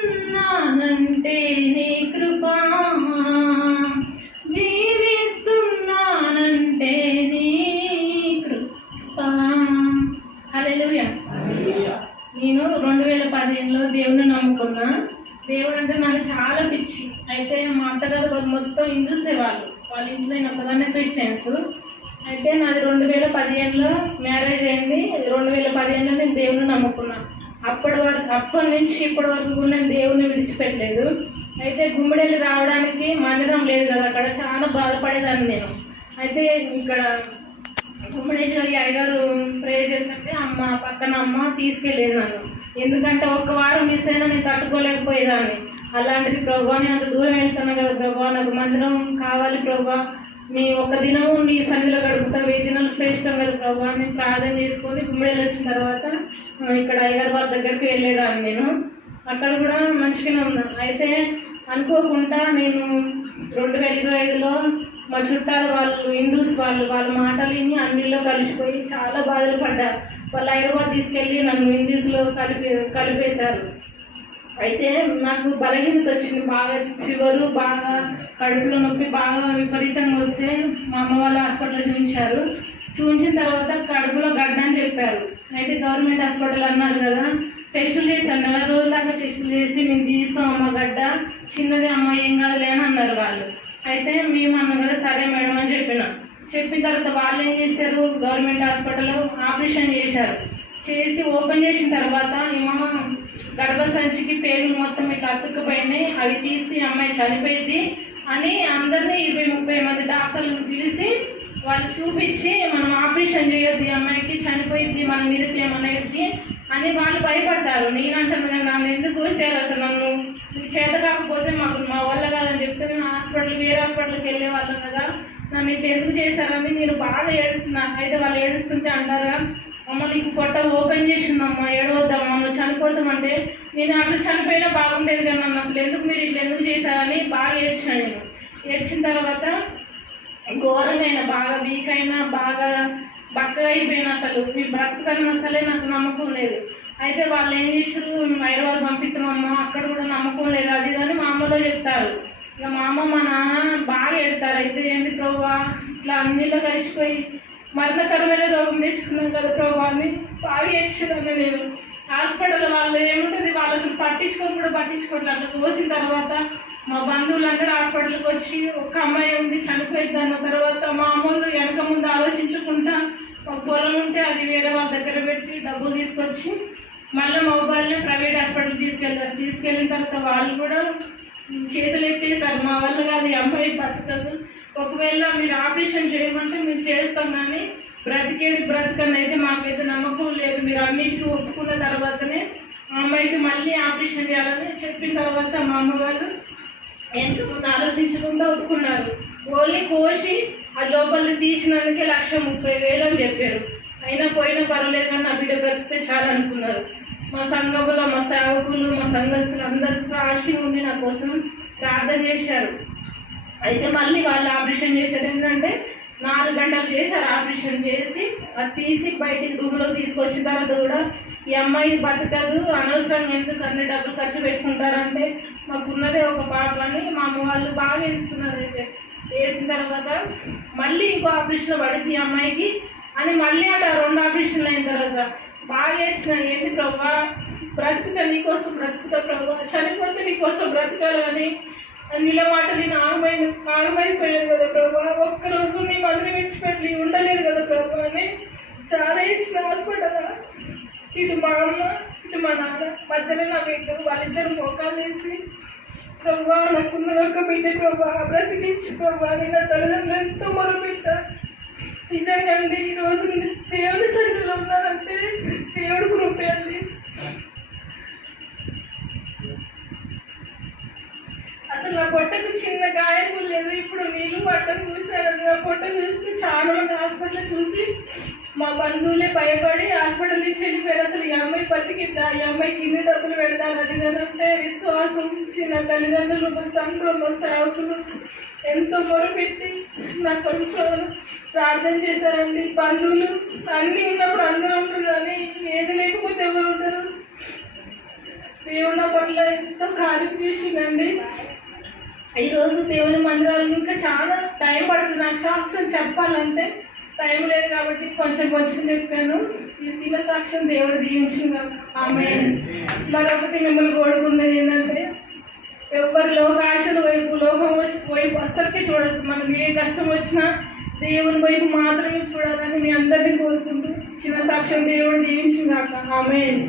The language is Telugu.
జీవిస్తున్నానంటే నీ కృపా, జీవిస్తున్నానంటే నీ కృపా. హల్లెలూయా. నేను 2015లో దేవుని నమ్ముకున్నా. దేవుడు అంటే నాకు చాలా పిచ్చి. అయితే మా అత్తగారు మొత్తం హిందూసే, వాళ్ళ ఇంట్లో నేను ఒకదాన్నే క్రిస్టియన్స్. అయితే నాది 2015లో మ్యారేజ్ అయింది. 2015లో నేను దేవుని నమ్ముకున్నా. అప్పటి నుంచి ఇప్పటి వరకు కూడా నేను దేవుని విడిచిపెట్టలేదు. అయితే గుమ్మడిల్లి రావడానికి మందిరం లేదు కదా, అక్కడ చాలా బాధపడేదాన్ని నేను. అయితే ఇక్కడ గుమ్మడిలో అయ్యగారు ప్రే చేస్తుంటే పక్కన అమ్మ తీసుకెళ్ళేది నన్ను. ఎందుకంటే ఒక్క వారం మిస్ అయినా నేను తట్టుకోలేకపోయేదాన్ని. అలాంటిది ప్రభువా, నేను అంత దూరం వెళ్తాను కదా ప్రభువా, నాకు మందిరం కావాలి ప్రభువా, నీ ఒక దినము నీ సన్నిధిలో గడుపుతా, 1000 దినాలు శ్రేష్టం కదా ప్రభువా అని ప్రార్థన చేసుకొని గుమ్మడిలో వచ్చిన తర్వాత ఇక్కడ అయ్యగారు వాళ్ళ దగ్గరికి వెళ్ళేదాన్ని నేను. అక్కడ కూడా మంచిగానే ఉన్నాను. అయితే అనుకోకుండా నేను 2025లో మా చుట్టాలు వాళ్ళు హిందూస్ వాళ్ళ మాటలు విని అన్నిలో కలిసిపోయి చాలా బాధలు పడ్డారు. వాళ్ళు హైదరాబాద్ తీసుకెళ్ళి నన్ను హిందూస్లో కలిపేశారు. అయితే నాకు బలహీనత వచ్చింది, బాగా ఫీవరు, బాగా కడుపులో నొప్పి బాగా విపరీతంగా వస్తే మా అమ్మ వాళ్ళ హాస్పిటల్లో చూపించారు. చూపించిన తర్వాత కడుపులో గడ్డ అని చెప్పారు. అయితే గవర్నమెంట్ హాస్పిటల్ అన్నారు కదా, టెస్టులు చేశారు. 4 రోజుల దాకా టెస్టులు చేసి మేము తీస్తాం అమ్మ గడ్డ, చిన్నది అమ్మ ఏం కాదులే అని అన్నారు వాళ్ళు. అయితే మేము అన్నాం కదా సరే మేడం అని చెప్పిన తర్వాత వాళ్ళు ఏం చేశారు, గవర్నమెంట్ హాస్పిటల్లో ఆపరేషన్ చేశారు. చేసి ఓపెన్ చేసిన తర్వాత ఏమో గర్భసంచికి పేగులు మొత్తం ఇట్లా అతుక్కుపోయినాయి, అవి తీస్తే అమ్మాయి చనిపోయింది అని అందరినీ 20-30 మంది డాక్టర్లను పిలిచి వాళ్ళు చూపించి మనం ఆపరేషన్ చేయొద్దు, అమ్మాయికి చనిపోయింది, మన మీదకి ఏమన్నా అని వాళ్ళు భయపడతారు. నేనంటాను కదా నన్ను ఎందుకు చేయాలి, అసలు నన్ను చేత కాకపోతే మా వల్ల కాదని చెప్తే మేము వేరే హాస్పిటల్కి వెళ్ళే వాళ్ళం కదా, నన్ను ఇట్లా ఎందుకు చేశారని నేను బాగా ఏడుస్తున్నా. అయితే వాళ్ళు ఏడుస్తుంటే అంటారా, అమ్మ నీకు పొట్ట ఓపెన్ చేసిందమ్మా, ఏడవద్దమ్మా, నువ్వు చనిపోతామంటే నేను అట్లా చనిపోయినా బాగుండేది కదా, నన్ను అసలు ఎందుకు మీరు ఇట్లా ఎందుకు చేశారని బాగా ఏడ్చిన నేను. ఏడ్చిన తర్వాత ఘోరంగా బాగా వీక్ అయినా, బాగా బక్కగా అయిపోయినా, అసలు మీ బ్రతకని అసలే నాకు నమ్మకం లేదు. అయితే వాళ్ళు ఏం చేశారు, హైదరాబాద్ పంపిస్తున్నామమ్మా, అక్కడ కూడా నమ్మకం లేదు అది అని మా అమ్మలో చెప్తారు. ఇక మా అమ్మ మా నాన్న బాగా ఎడతారు. అయితే ఏంటి ప్రభువా ఇట్లా అన్నిలో కలిసిపోయి మరణకరమైన రోగం తెచ్చుకున్నాను కదా ప్రభువా అని బాగా ఏడ్చేదాన్ని నేను. హాస్పిటల్ వాళ్ళు ఏముంటుంది, వాళ్ళు అసలు పట్టించుకోవట్లేదు. అట్లా కోసిన తర్వాత మా బంధువులందరూ హాస్పిటల్కి వచ్చి ఒక అమ్మాయి ఉంది చనిపోయింది అన్న తర్వాత మా అమ్మలు వెనక ముందు ఆలోచించుకుంటా ఒక పొలం ఉంటే అది వేరే వాళ్ళ దగ్గర పెట్టి డబ్బులు తీసుకొచ్చి మళ్ళీ మొబైల్ని ప్రైవేట్ హాస్పిటల్ తీసుకెళ్ళిన తర్వాత వాళ్ళు కూడా చేతులు ఎత్తేసారు, మా వల్ల కాదు ఈ అమ్మాయి బతకదు, ఒకవేళ మీరు ఆపరేషన్ చేయమంటే మేము చేస్తాం, కానీ బ్రతకని అయితే మాకైతే నమ్మకం లేదు, మీరు అన్నిటికీ ఒప్పుకున్న తర్వాతనే ఆ అమ్మాయికి మళ్ళీ ఆపరేషన్ చేయాలని చెప్పిన తర్వాత మా అమ్మ వాళ్ళు ఎంత ముందు ఆలోచించకుండా ఒప్పుకున్నారు. ఓన్లీ కోసి ఆ లోపల తీసినందుకే 1,30,000 అని చెప్పారు. అయినా పోయినా పర్వాలేదు కానీ నా బిడ్డ బ్రతికితే చాలా అనుకున్నారు. మా సంఘంలో మా సేవకులు మా సంఘస్థులు అందరూ ఆశి ఉండి నా కోసం ప్రార్థన చేశారు. అయితే మళ్ళీ వాళ్ళు ఆపరేషన్ చేశారు. ఏంటంటే 4 గంటలు చేశారు. ఆపరేషన్ చేసి అది తీసి బయటికి రూమ్లో తీసుకొచ్చిన తర్వాత కూడా ఈ అమ్మాయి బతకదు, అనవసరంగా ఎందుకు అన్ని డబ్బులు ఖర్చు పెట్టుకుంటారంటే మాకున్నదే ఒక పాప అని మా అమ్మ వాళ్ళు బాగా ఏడుస్తున్నారు. అయితే వేసిన తర్వాత మళ్ళీ ఇంకో ఆపరేషన్ పడుతుంది ఈ అమ్మాయికి అని మళ్ళీ అట 2 ఆపరేషన్లు అయిన తర్వాత బాగా ఏడ్చిన, ఏంటి ప్రభా బ్రతుకుతా నీకోసం బ్రతుకుతా ప్రభా, చనిపోతే నీకోసం బ్రతకాలి అని నీళ్ళ మాట నేను ఆగమైపోయాను కదా ప్రభా, ఒక్కరోజు నీ మందిని విడిచిపెట్టి ఉండలేదు కదా ప్రభా అని చాలా ఏడ్చిన. హాస్పిటల్ ఇటు మా అమ్మ ఇటు మా నాన్న మధ్యలో నా బిడ్డ వాళ్ళిద్దరు మోకాలు వేసి ప్రభా నాకున్న ఒక బిడ్డ ప్రభా బ్రతికించి ప్రభా నేను తల్లిదండ్రులు ఎంతో మొరపెట్టా. నిజంగా అండి ఈరోజు దేవుని సన్నిధిలో ఉన్నానంటే దేవుడు కృపే అండి. అసలు నా పొట్టకు చిన్న గాయం లేదు, ఇప్పుడు నీళ్ళు పట్టను చూశాను. నా పొట్ట చూస్తే చాలా మంది హాస్పిటల్ చూసి మా బంధువులే భయపడి హాస్పిటల్ నుంచి వెళ్ళిపోయారు. అసలు ఈ అమ్మాయి బతికిద్దా, ఈ అమ్మాయికి ఇన్ని డబ్బులు పెడతారు అది అంటే విశ్వాసం చిన్న తల్లిదండ్రులు మా సంఘం మా సేవకులు ఎంతో మొరపెట్టి నా కొడుకు ప్రార్థన చేశారండి. బంధువులు అన్నీ ఉన్నప్పుడు అందరూ ఉంటుంది కానీ ఏది లేకపోతే ఎవరు ఉంటారు. దేవుడు నా పట్ల ఎంతో కార్యం చేసిందండి. ఈరోజు దేవుని మందిరాలు ఇంకా చాలా టైం పడుతుంది నాకు సాక్ష్యం చెప్పాలంటే, టైం లేదు కాబట్టి కొంచెం చెప్పాను. ఈ శివ సాక్ష్యం దేవుడు దీవించింది. ఆమేన్. మరొకటి మిమ్మల్ని కోరుకున్నది ఏంటంటే, ఎవరి లోకాశల వైపు లోకం వైపు అస్సలకే చూడదు. మనకి ఏ కష్టం వచ్చినా దేవుని వైపు మాత్రమే చూడాలని మీ అందరినీ కోరుకుంటూ చిన్న సాక్ష్యం దేవుడు దీవించింది. ఆమేన్.